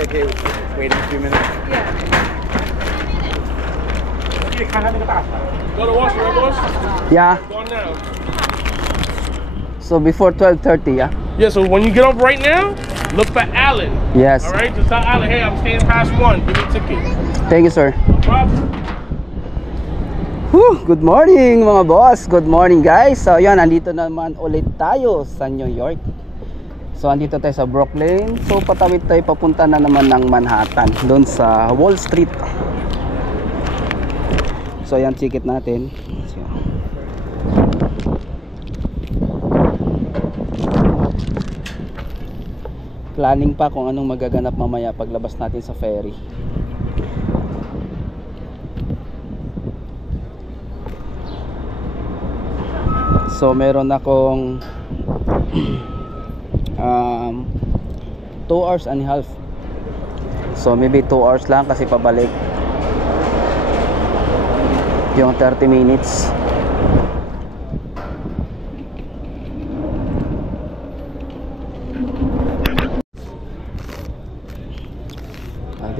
you're okay with waiting a few minutes? Yeah. Go to washroom, boss. Yeah. Go now. So before 12:30, yeah? Yeah, so when you get up right now, look for Alan. Yes. All right, just tell Alan, hey, I'm staying past 1. Give me a ticket. Thank you, sir. No problem. Whew, good morning mga boss. Good morning guys. So yun, andito naman ulit tayo sa New York. So andito tayo sa Brooklyn. So patawid tayo papunta na naman ng Manhattan, doon sa Wall Street. So yan, ticket natin. So, planning pa kung anong magaganap mamaya paglabas natin sa ferry. So meron akong 2 hours and a half. So maybe 2 hours lang kasi pabalik yung 30 minutes.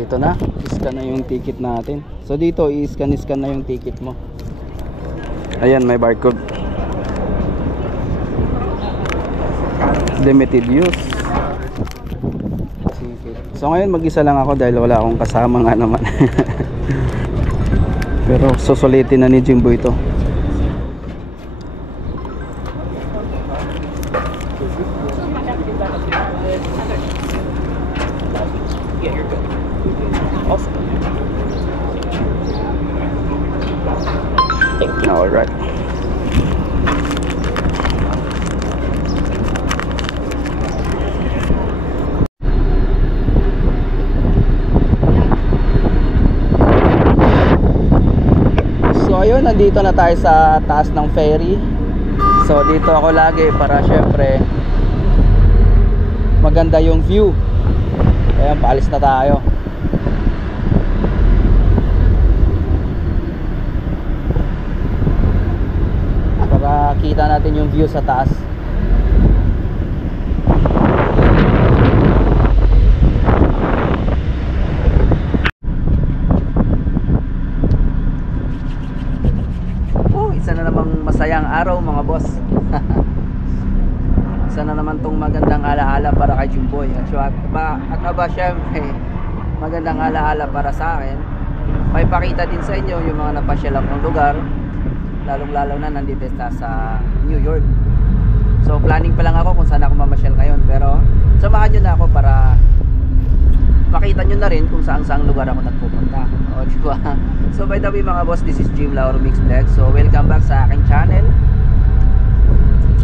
Dito na, i-scan na yung ticket natin. So dito i-scan na yung ticket mo. Ayan, may barcode. Limited use. So ngayon mag-isa lang ako dahil wala akong kasama nga naman. Pero susulitin na ni Jimbo ito. Alright. So ayun, nandito na tayo sa taas ng ferry. So dito ako lagi para syempre maganda yung view. Ayan, paalis na tayo. Para kita natin yung view sa taas. Isa na namang masayang araw mga boss. Isa na naman tong magandang alaala para kay Jumboy. At aba syempre magandang alaala para sa akin. May pakita din sa inyo yung mga napasyal akong lugar, lalong lalo na nandito sa New York. So planning pa lang ako kung saan ako mamasyal ngayon, pero samahan nyo na ako para makita nyo na rin kung saan lugar ako nagpupunta. O, diba? So by the way mga boss, this is Jim Lauro Mix Vlog. So welcome back sa aking channel.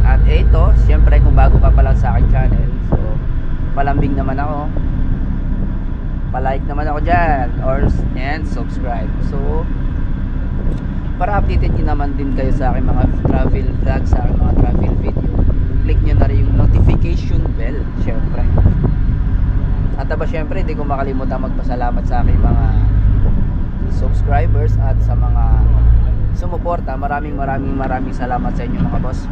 At ito, siyempre kung bago ka pa lang sa aking channel, so palambing naman ako, palike naman ako dyan, and subscribe. So para updated nyo naman din kayo sa aking mga travel vlog, sa aking mga travel video, click nyo na rin yung notification bell siyempre. At aba syempre hindi ko makalimutan magpasalamat sa aking mga subscribers at sa mga sumuporta. Maraming salamat sa inyo mga boss.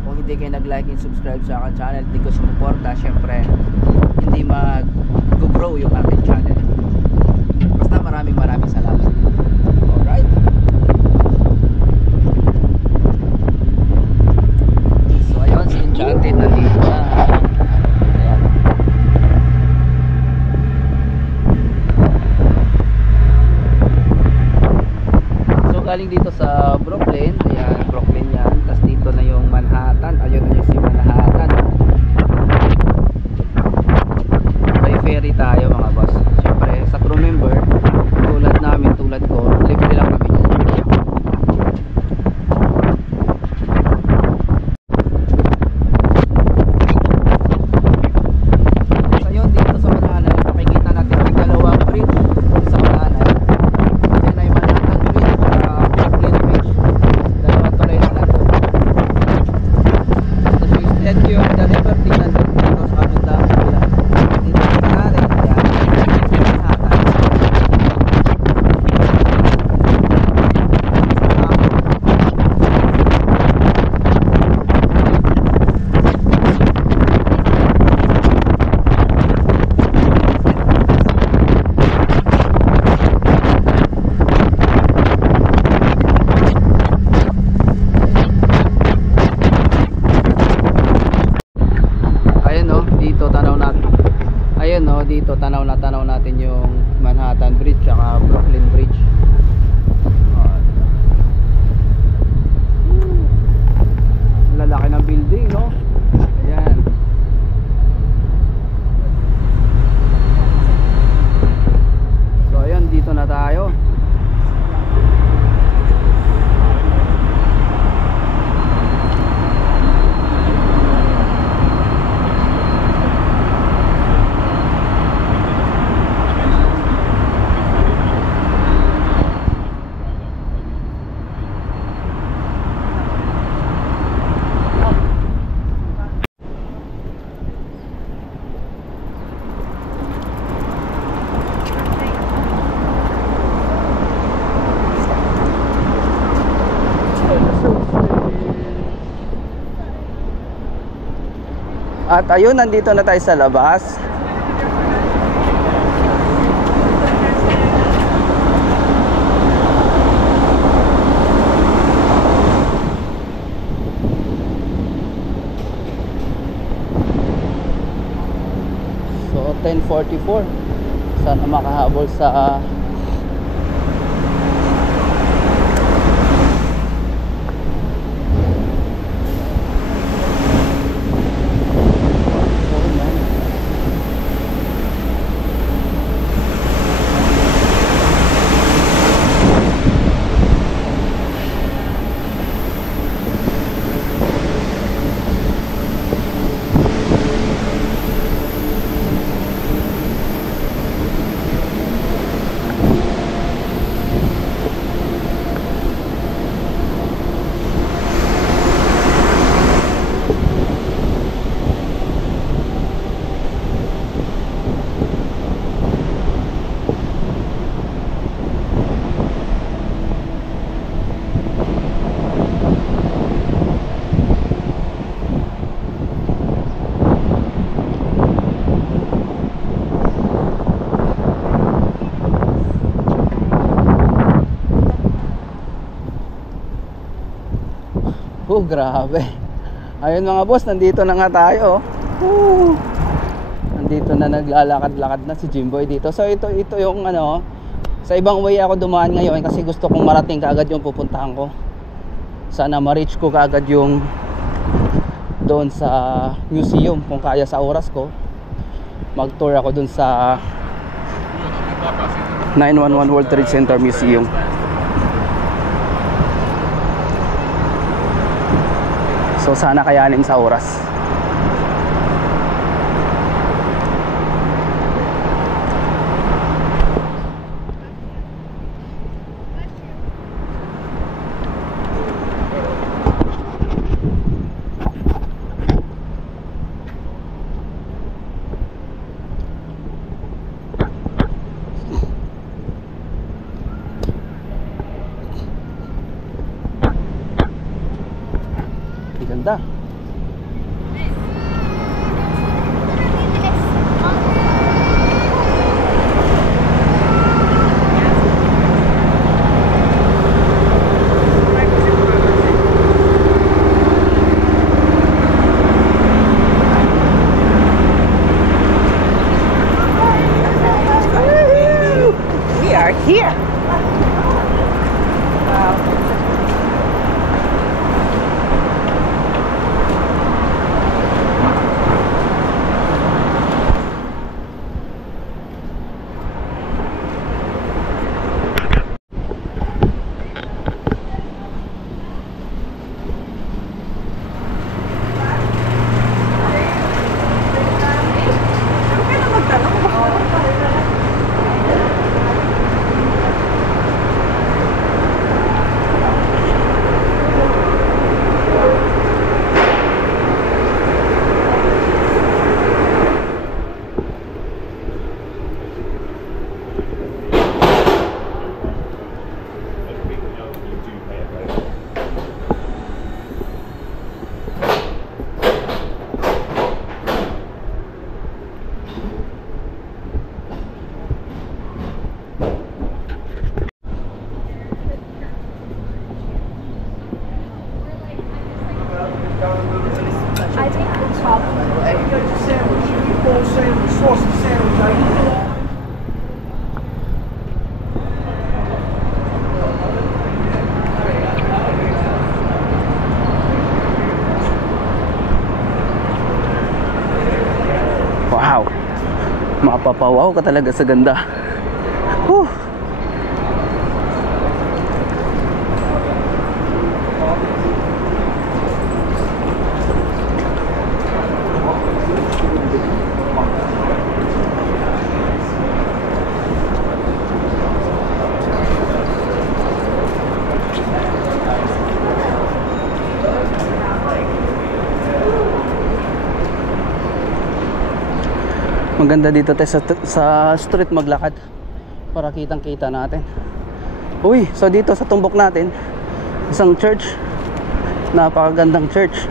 Kung hindi kayo nag-like and subscribe sa aking channel, hindi ko sumuporta, syempre hindi mag-grow yung aking channel. Basta maraming salamat. Alright. So ayun, si Enchanted na dito na. Galing dito sa Brooklyn, ayan, Brooklyn yan, tapos dito na yung Manhattan, ayun na yung si Manhattan. By ferry tayo mga boss. Siyempre sa crew member, tulad namin, tulad ko, libre lang kami dyan. So yun, dito sa Manhattan, makikita natin yung dalawang bridge sa Manhattan. Thank you. dito tanaw natin yung Manhattan Bridge tsaka Brooklyn Bridge. Lalaki ng building, no? Ayan. So ayan, dito na tayo. At ayun, nandito na tayo sa labas. So 10:44. Sana makahabol sa grabe. Ayun mga boss, nandito na nga tayo. Nandito na, naglalakad-lakad na si Jimboy dito. So ito yung ano, sa ibang way ako dumaan ngayon kasi gusto kong marating kaagad yung pupuntahan ko. Sana ma-reach ko kaagad yung doon sa museum kung kaya sa oras ko. Mag-tour ako doon sa 911 World Trade Center Museum. So sana kayanin sa oras. Ganda. We are here. I think the top. full sandwich, sausage sandwich right here. Wow, mapapawaw ka talaga sa ganda. Whew. Maganda dito tayo sa street maglakad para kitang kita natin. Uy, so dito sa tumbok natin isang church, napakagandang church.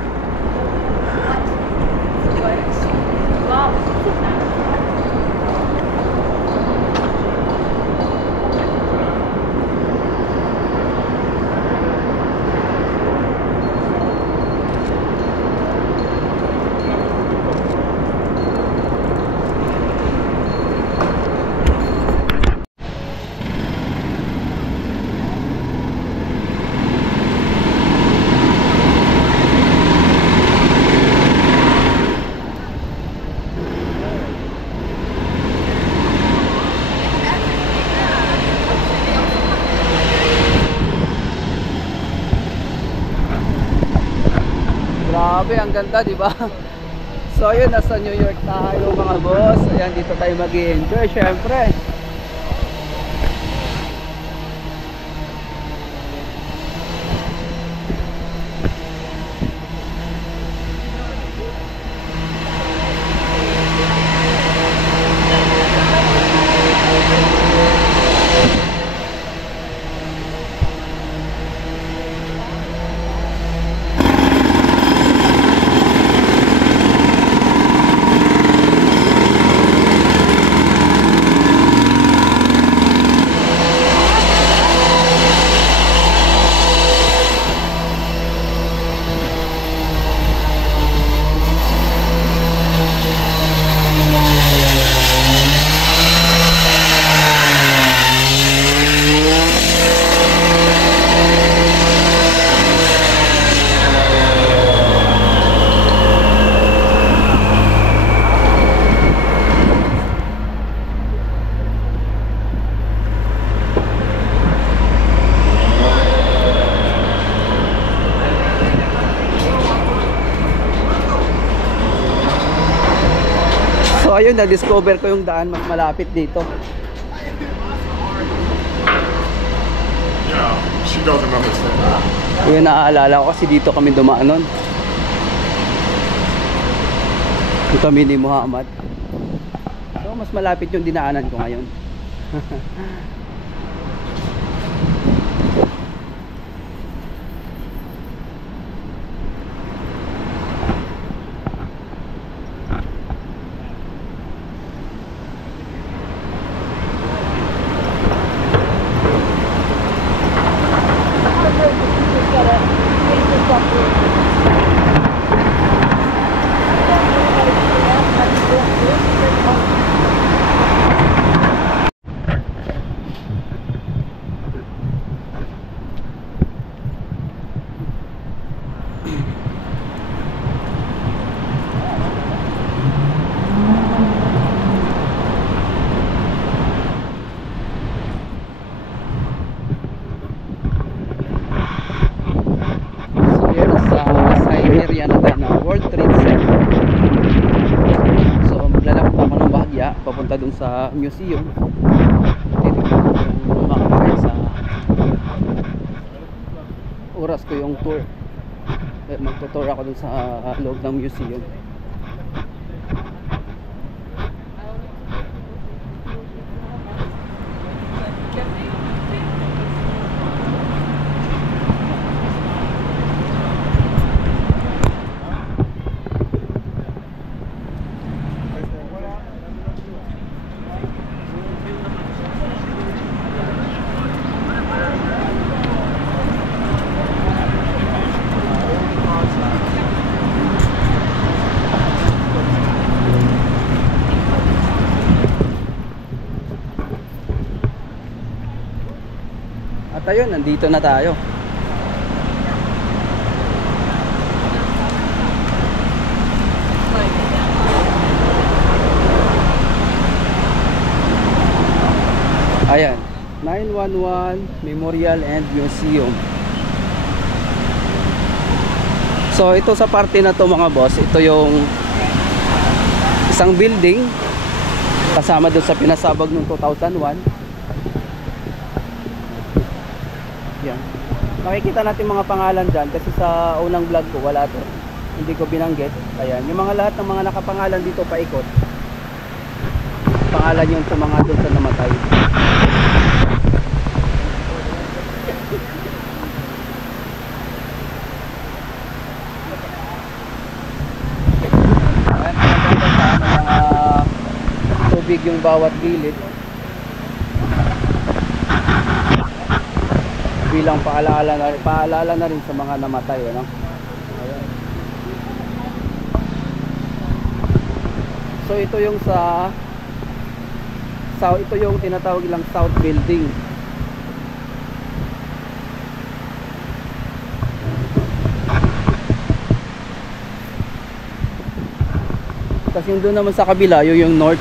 Grabe, ang ganda, di ba? So ayun, nasa New York tayo mga boss. Ayan, dito tayo mag-i-enjoy syempre. So ayun, na-discover ko yung daan mas malapit dito. Yeah, she doesn't understand. Yun, naaalala ko kasi dito kami dumaan nun. Ito kami ni Muhammad. So mas malapit yung dinaanan ko ngayon. Papunta dun sa museum. Titignan ko yung makakaya sa oras ko yung tour. Magtutour ako dun sa loob ng museum. At ayun, nandito na tayo. Ayan, 911 Memorial and Museum. So ito sa parte na to mga boss, ito yung isang building kasama doon sa pinasabag noong 2001. Yan. Makikita natin mga pangalan dyan kasi sa unang vlog ko wala to. Hindi ko binanggit. Ayan, yung mga lahat ng mga nakapangalan dito paikot. Pangalan yun sa mga doon sa namatay. Tubig yung bawat gilid bilang paalala na rin sa mga namatay, ano? So ito yung ito yung tinatawag lang South Building. Kasi yung doon naman sa kabila, yung North.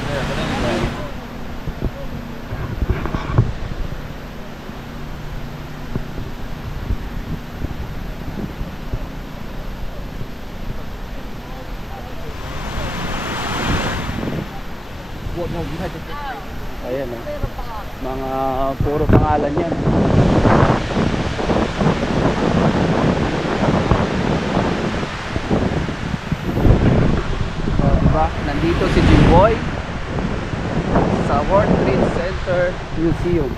Ayan, mga puro pangalan yan. Diba? Nandito si Jimboy sa World Trade Center Museum.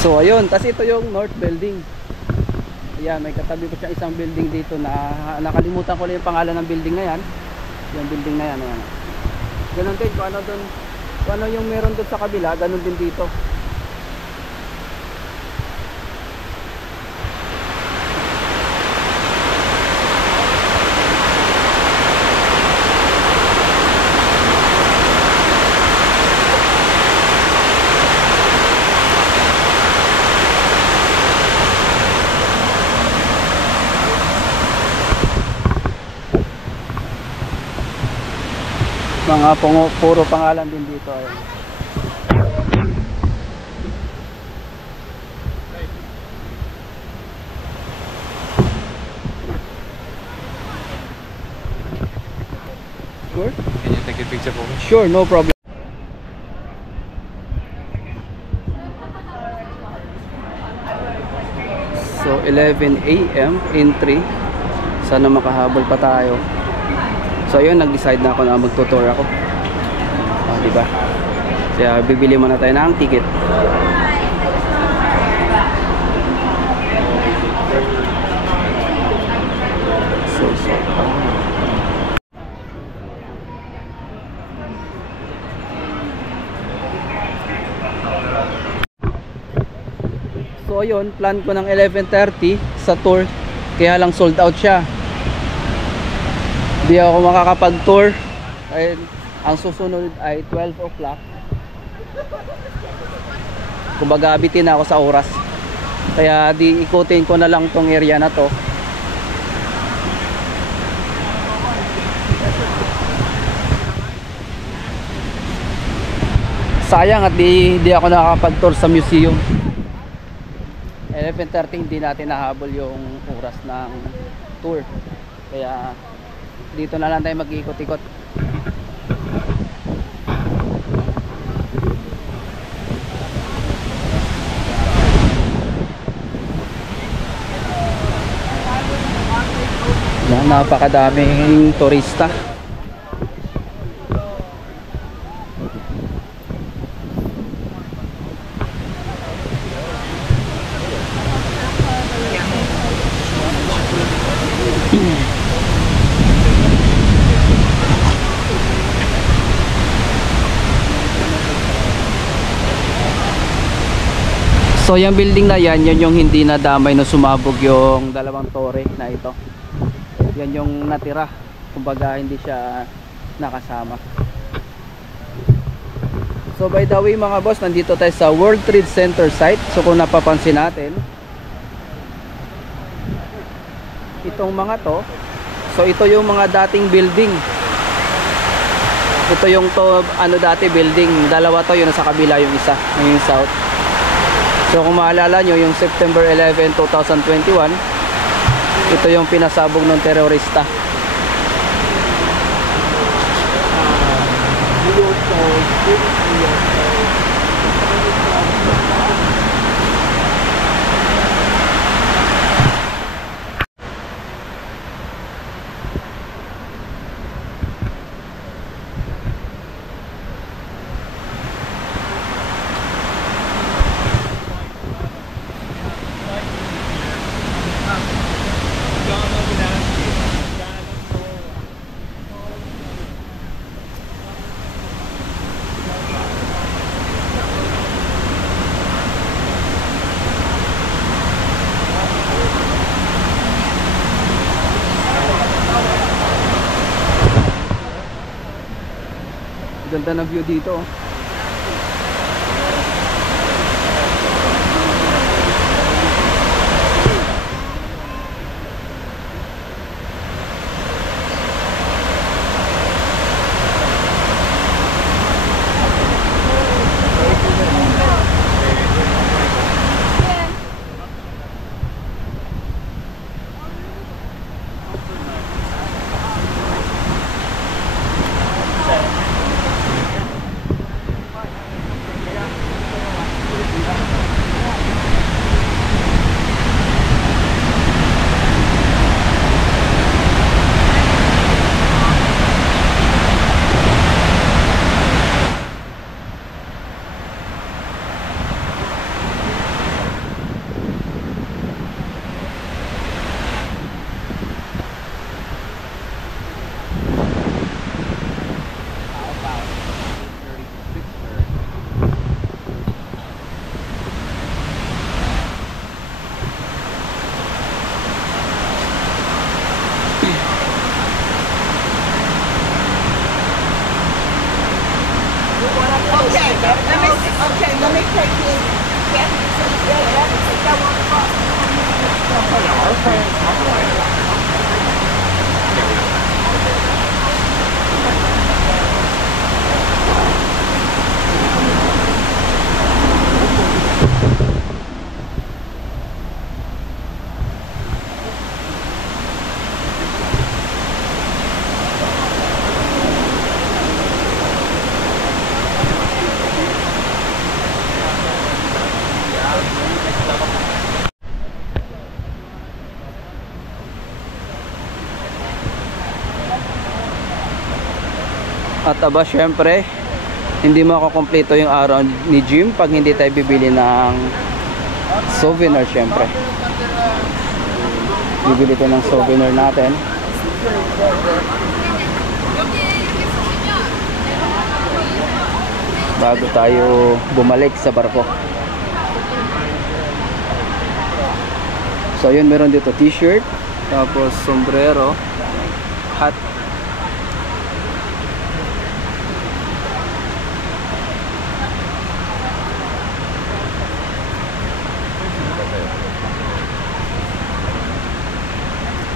So ayun, tas ito yung North Building. Ayan, may katabi pa siya isang building dito na nakalimutan ko lang yung pangalan ng building na yan. Yung building na yan, ayan. Ganun din, kung ano yung meron doon sa kabila, ganun din dito. Mga puro pangalan din dito. Ayan. Sure? Can you take a picture for me? Sure, no problem. So 11 AM entry. Sana makahabol pa tayo. So ayun, nag-decide na ako na magtutour ako. Diba? Kaya bibili muna tayo ng ticket. So ayun, plan ko ng 11:30 sa tour. Kaya lang sold out siya. Hindi ako makakapag-tour. Ay, ang susunod ay 12 o'clock. Kumbaga abitin na ako sa oras. Kaya di ikutin ko na lang tong area na to. Sayang at di ako nakakapag-tour sa museum. 11:30 hindi natin nahabol yung oras ng tour. Kaya dito na lang tayo mag-ikot-ikot. Yan, napakadaming turista. So yung building na yan, yun yung hindi nadamay na sumabog yung dalawang tore na ito. Yan yung natira. Kumbaga hindi siya nakasama. So by the way mga boss, nandito tayo sa World Trade Center site. So kung napapansin natin, itong mga to, so ito yung mga dating building. Ito yung to, ano dati building. Dalawa to, yun sa kabila yung isa, yung south. So kung maalala nyo, yung September 11, 2021, ito yung pinasabog ng terorista. Ganda na view dito. Let me take you. At aba syempre, hindi makakompleto yung araw ni Jim pag hindi tayo bibili ng souvenir syempre. Bibili tayo ng souvenir natin. Bago tayo bumalik sa barko. So yun, meron dito t-shirt, tapos sombrero, hat.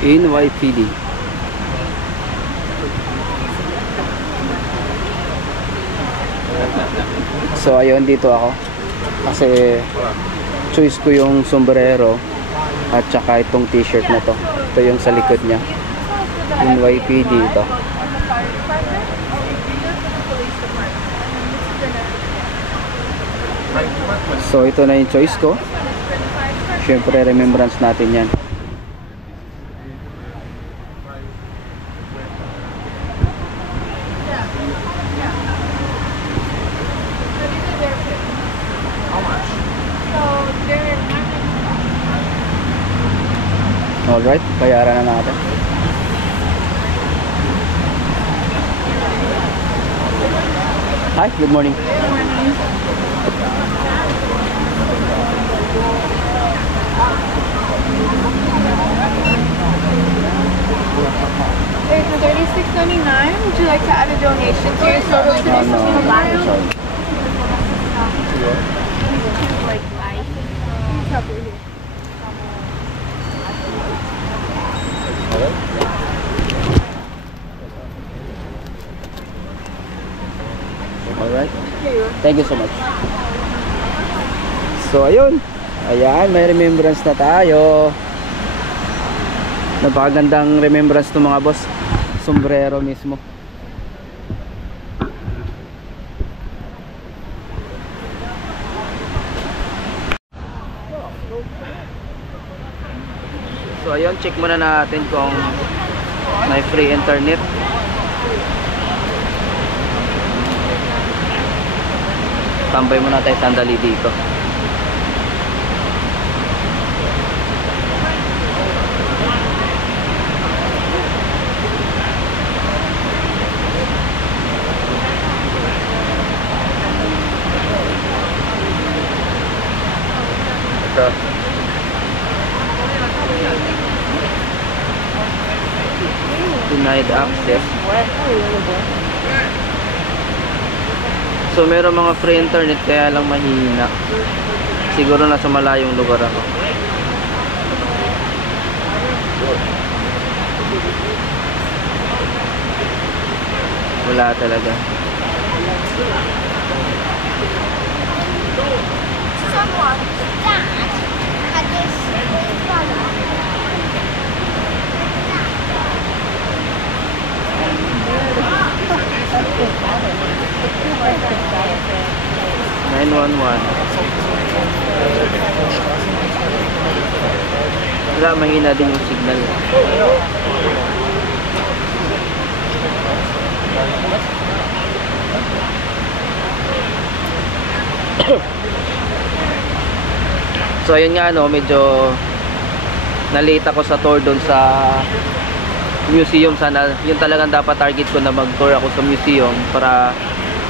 NYPD. So ayun, dito ako kasi choice ko yung sombrero at saka itong t-shirt na to. Ito yung sa likod niya, NYPD ito. So ito na yung choice ko. Syempre remembrance natin yan. Alright, bayaran na natin. Hi, good morning. There's a $36.99. Would you like to add a donation to your total to this mobile? Like life. Alright. Thank you so much. So ayun. Ayan, may remembrance na tayo. Napakagandang remembrance to mga boss. Sombrero mismo. So ayun, check muna natin kung may free internet. Tambay muna tayo sandali dito. Denied access. So meron mga free internet kaya lang mahina. Siguro nasa malayong lugar ako. Wala talaga. Someone, Dad, had this brother. 911. Wala, mahina din yung signal. So ayun nga, no, medyo nalate ako sa tour doon sa museum. Sana yun talagang dapat target ko, na mag-tour ako sa museum para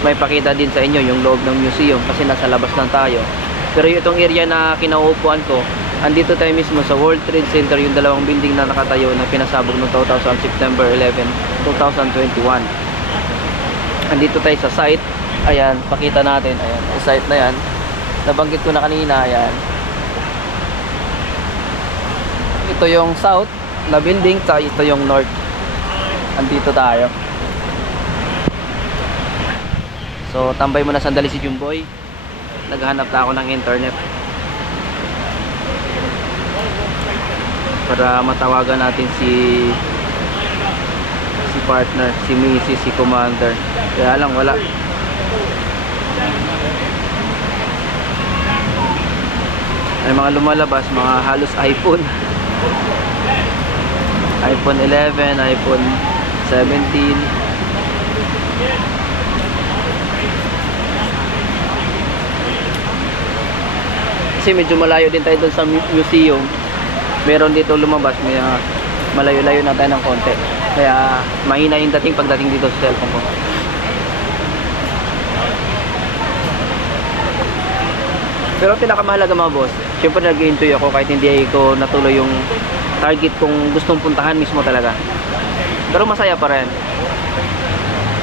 may pakita din sa inyo yung loob ng museum, kasi nasa labas lang tayo. Pero itong area na kinauupuan ko, andito tayo mismo sa World Trade Center, yung dalawang building na nakatayo na pinasabog noong September 11, 2021. Andito tayo sa site. Ayan, pakita natin. Ayan, yung site na yan. Nabanggit ko na kanina. Ayan. Ito yung south na building, sa ito yung north. Andito tayo. So, tambay muna sandali si Jumboy. Naghahanap na ako ng internet para matawagan natin si partner, si Mrs., si Commander. Kaya lang wala. May mga lumalabas, mga halos iPhone. iPhone 11, iPhone 17. Kasi medyo malayo din tayo doon sa museum. Meron dito lumabas, may malayo-layo na tayo ng konti. Kaya mahina yung pagdating dito sa cellphone ko. Pero pinakamahalaga mga boss, syempre nag-enjoy ako kahit hindi ko natuloy yung target kong gustong puntahan mismo talaga. Pero masaya pa rin.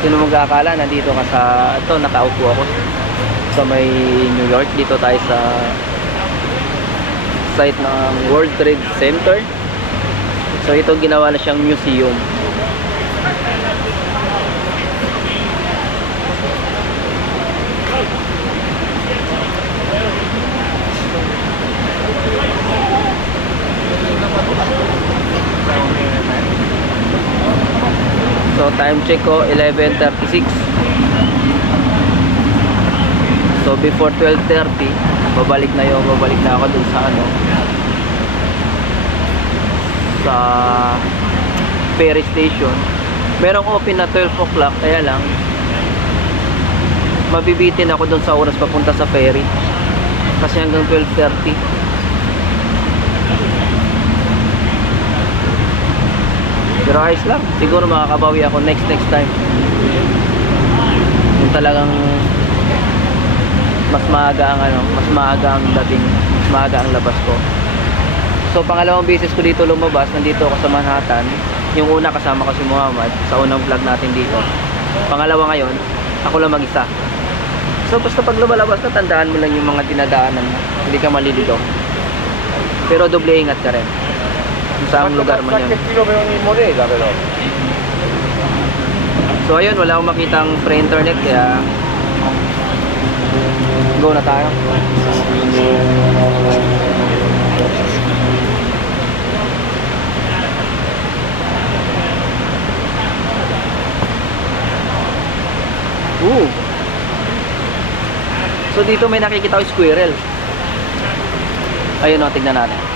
Sino mag-aakala, nandito ka sa ito, nakaupo ako sa may New York. Dito tayo sa site ng World Trade Center. So ito, ginawa na siyang museum. So time check ko 11:36. So before 12:30 babalik na ako dun sa sa ferry station. Merong open na 12 o'clock, kaya lang mabibitin ako dun sa oras papunta sa ferry kasi hanggang 12:30. Pero ayos lang. Siguro makakabawi ako next time. Yung talagang mas maaga ang dating, mas maaga ang labas ko. So pangalawang beses ko dito lumabas, nandito ako sa Manhattan. Yung una kasama ko si Muhammad sa unang vlog natin dito. Pangalawa ngayon, ako lang mag-isa. So basta pag lumalabas ka, tandaan mo lang yung mga dinadaanan mo. Hindi ka maliligaw. Pero doble ingat ka rin. Kung saang lugar man yan. So ayun, wala akong makitang pre-internet kaya go na tayo. So dito may nakikita ko squirrel. Ayun o, tignan natin.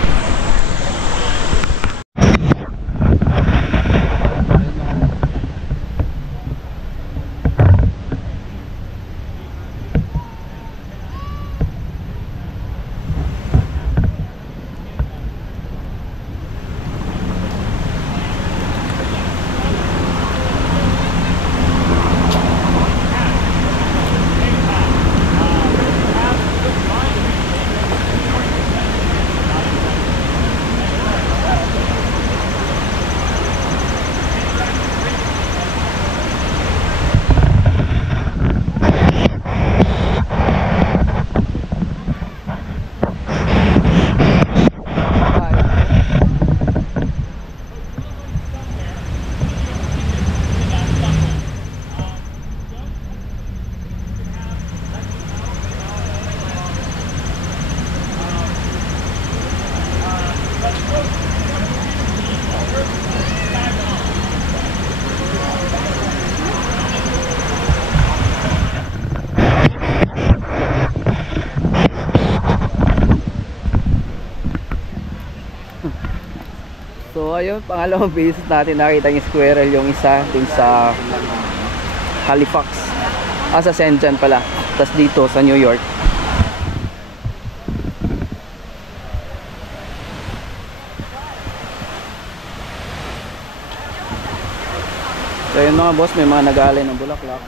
So ayun, pangalawang beses natin nakita yung squirrel, yung isa dun sa Halifax, sa St. John pala, tas dito sa New York. So ayun mga boss, may mga nag-aalay ng bulaklak.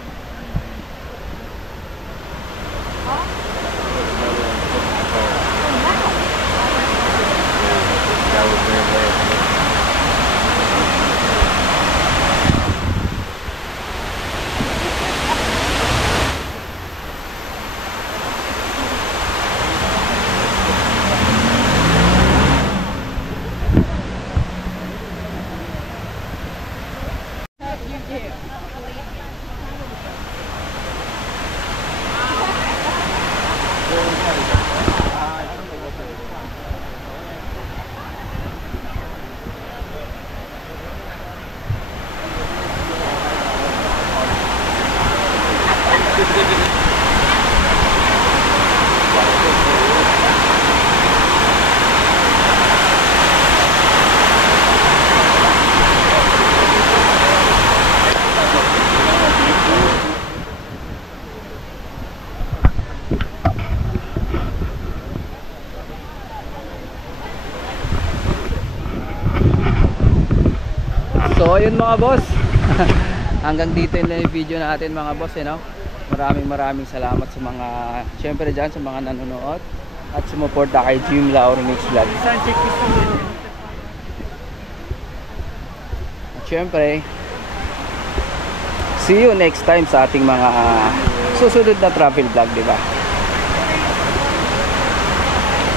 So ayun mga boss, hanggang dito yung video natin mga boss, no? Maraming salamat sa mga, syempre dyan sa mga nanonood at sumuporta kay Jim Lauro Mix Vlog. At syempre, see you next time sa ating mga susunod na travel vlog, di ba?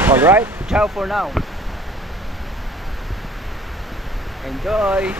Alright, ciao for now. Enjoy!